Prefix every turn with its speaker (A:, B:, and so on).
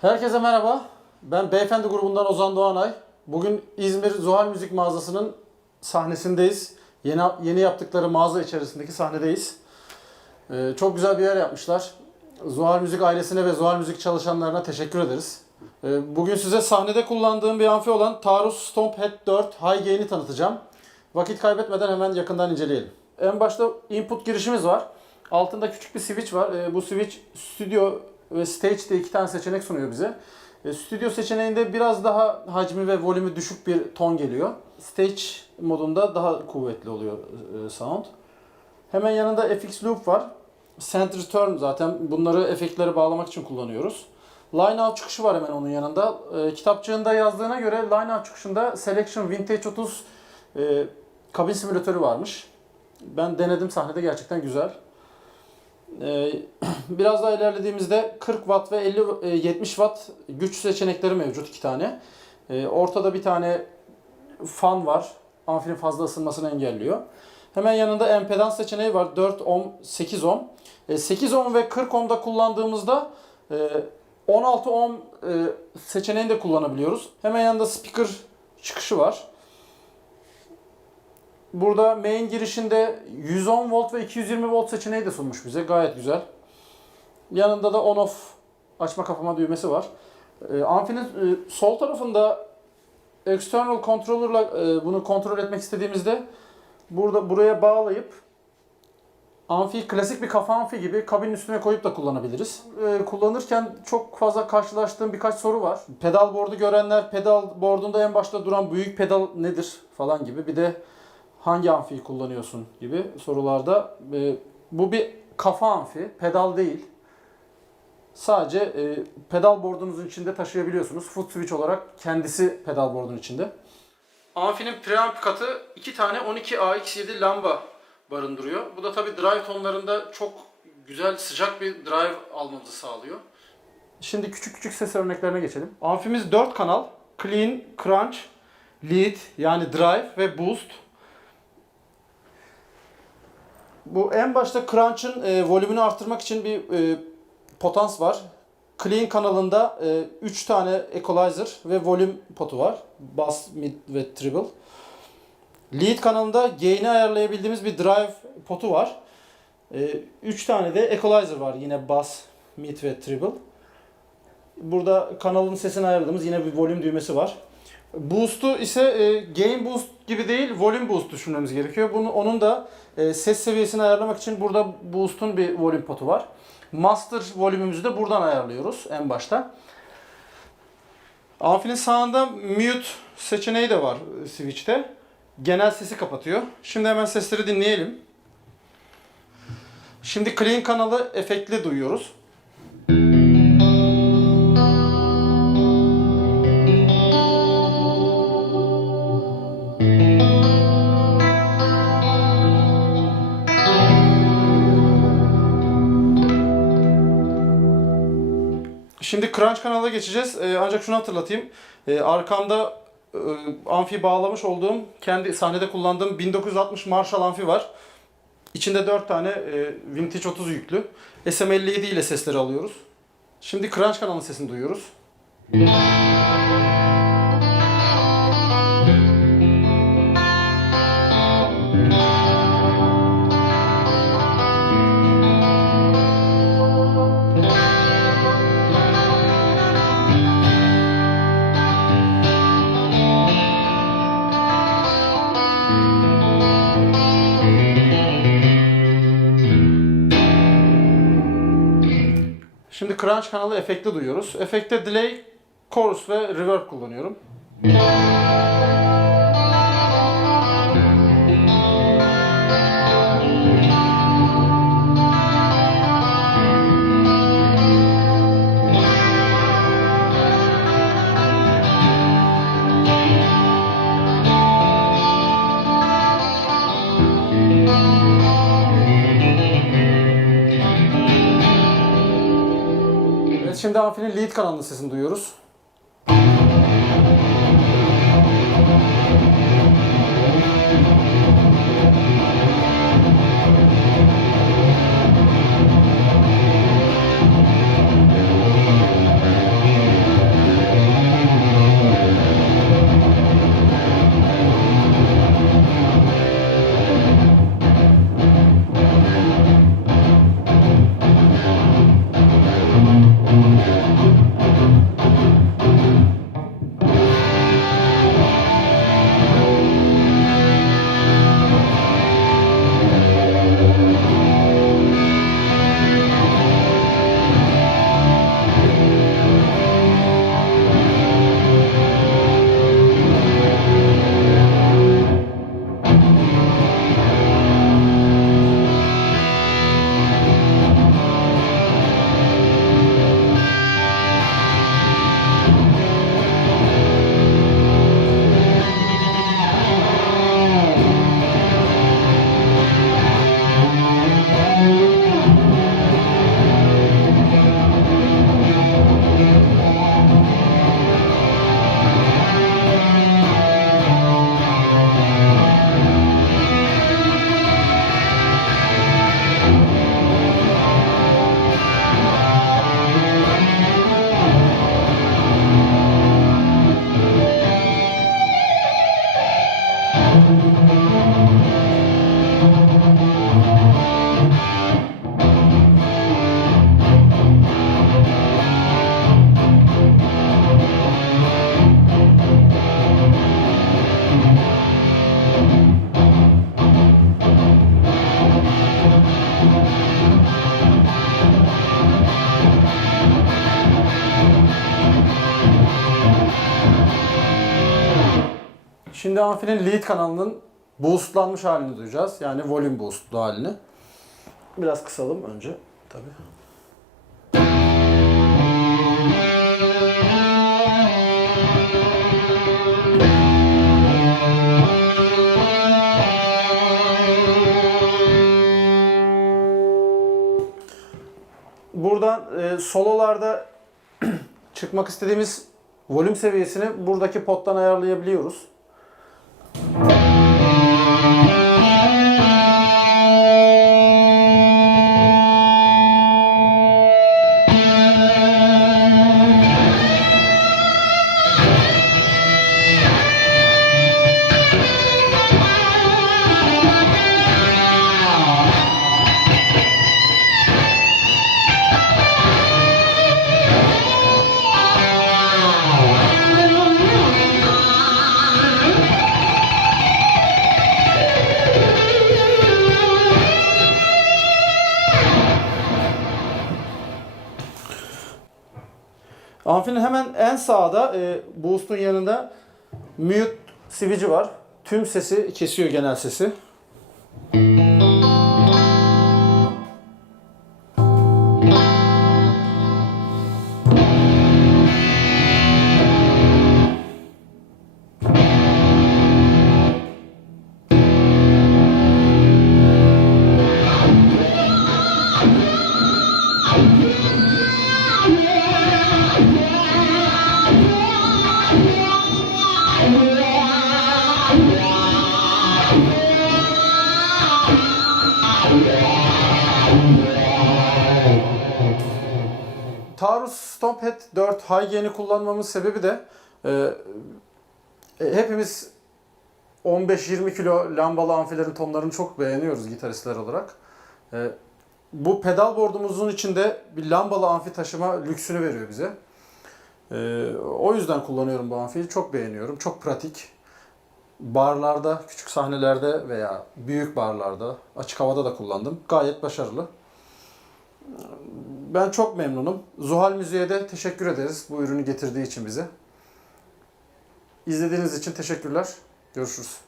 A: Herkese merhaba. Ben Beyefendi grubundan Ozan Doğanay. Bugün İzmir Zuhal Müzik mağazasının sahnesindeyiz. Yeni yeni yaptıkları mağaza içerisindeki sahnedeyiz. Ee, çok güzel bir yer yapmışlar. Zuhal Müzik ailesine ve Zuhal Müzik çalışanlarına teşekkür ederiz. Ee, bugün size sahnede kullandığım bir amfi olan Taurus Stomp Head 4 High Gain'i tanıtacağım. Vakit kaybetmeden hemen yakından inceleyelim. En başta input girişimiz var. Altında küçük bir switch var. Ee, bu switch stüdyo ve stage diye iki tane seçenek sunuyor bize. E, Stüdyo seçeneğinde biraz daha hacmi ve volümü düşük bir ton geliyor. Stage modunda daha kuvvetli oluyor e, sound. Hemen yanında FX Loop var. Center Turn zaten bunları efektlere bağlamak için kullanıyoruz. Line out çıkışı var hemen onun yanında. E, kitapçığında yazdığına göre line out çıkışında Selection Vintage 30 e, kabin simülatörü varmış. Ben denedim sahnede gerçekten güzel. Ee, biraz daha ilerlediğimizde 40 watt ve 50 e, 70 watt güç seçenekleri mevcut iki tane. Ee, ortada bir tane fan var. Amfinin fazla ısınmasını engelliyor. Hemen yanında empedans seçeneği var. 4 ohm, 8 ohm. E, 8 ohm ve 40 ohm'da kullandığımızda e, 16 ohm e, seçeneğini de kullanabiliyoruz. Hemen yanında speaker çıkışı var. Burada main girişinde 110 volt ve 220 volt seçeneği de sunmuş bize. Gayet güzel. Yanında da on off açma kapama düğmesi var. E, amfinin e, sol tarafında external controller'la e, bunu kontrol etmek istediğimizde burada buraya bağlayıp amfi klasik bir kafa amfi gibi kabinin üstüne koyup da kullanabiliriz. E, kullanırken çok fazla karşılaştığım birkaç soru var. Pedal board'u görenler pedal board'unda en başta duran büyük pedal nedir falan gibi. Bir de hangi amfiyi kullanıyorsun gibi sorularda. E, bu bir kafa amfi, pedal değil. Sadece e, pedal board'unuzun içinde taşıyabiliyorsunuz. Foot switch olarak kendisi pedal board'un içinde. Amfinin preamp katı iki tane 12 AX7 lamba barındırıyor. Bu da tabi drive tonlarında çok güzel sıcak bir drive almamızı sağlıyor. Şimdi küçük küçük ses örneklerine geçelim. Amfimiz 4 kanal. Clean, Crunch, Lead yani Drive ve Boost. Bu en başta Crunch'ın e, volümünü arttırmak için bir e, potans var. Clean kanalında 3 tane equalizer ve volüm potu var. Bass, mid ve treble. Lead kanalında gain'i ayarlayabildiğimiz bir drive potu var. 3 tane de equalizer var yine bass, mid ve treble. Burada kanalın sesini ayarladığımız yine bir volüm düğmesi var. Boost'u ise e, gain boost gibi değil, volume boost düşünmemiz gerekiyor. Bunu onun da e, ses seviyesini ayarlamak için burada boost'un bir volüm potu var. Master volümümüzü de buradan ayarlıyoruz en başta. Amfinin sağında mute seçeneği de var e, switch'te. Genel sesi kapatıyor. Şimdi hemen sesleri dinleyelim. Şimdi clean kanalı efektli duyuyoruz. Şimdi Crunch kanala geçeceğiz. Ee, ancak şunu hatırlatayım. Ee, arkamda e, amfi bağlamış olduğum, kendi sahnede kullandığım 1960 Marshall amfi var. İçinde 4 tane e, Vintage 30 yüklü. SM57 ile sesleri alıyoruz. Şimdi Crunch kanalının sesini duyuyoruz. Şimdi Crunch kanalı efekte duyuyoruz. Efekte delay, chorus ve reverb kullanıyorum. Şimdi amfinin lead kanalının sesini duyuyoruz. Şimdi amfinin lead kanalının boostlanmış halini duyacağız. Yani volüm boostlu halini. Biraz kısalım önce tabii. Buradan e, sololarda çıkmak istediğimiz volüm seviyesini buradaki pottan ayarlayabiliyoruz. Thank you. Amfinin hemen en sağda e, boost'un yanında mute switch'i var. Tüm sesi kesiyor genel sesi. Taurus Stomphead 4 High Gain'i kullanmamın sebebi de e, e, hepimiz 15-20 kilo lambalı amfilerin tonlarını çok beğeniyoruz gitaristler olarak. E, bu pedal board'umuzun içinde bir lambalı amfi taşıma lüksünü veriyor bize. E, o yüzden kullanıyorum bu amfiyi. Çok beğeniyorum. Çok pratik. Barlarda, küçük sahnelerde veya büyük barlarda, açık havada da kullandım. Gayet başarılı. Ben çok memnunum. Zuhal Müziğe de teşekkür ederiz bu ürünü getirdiği için bize. İzlediğiniz için teşekkürler. Görüşürüz.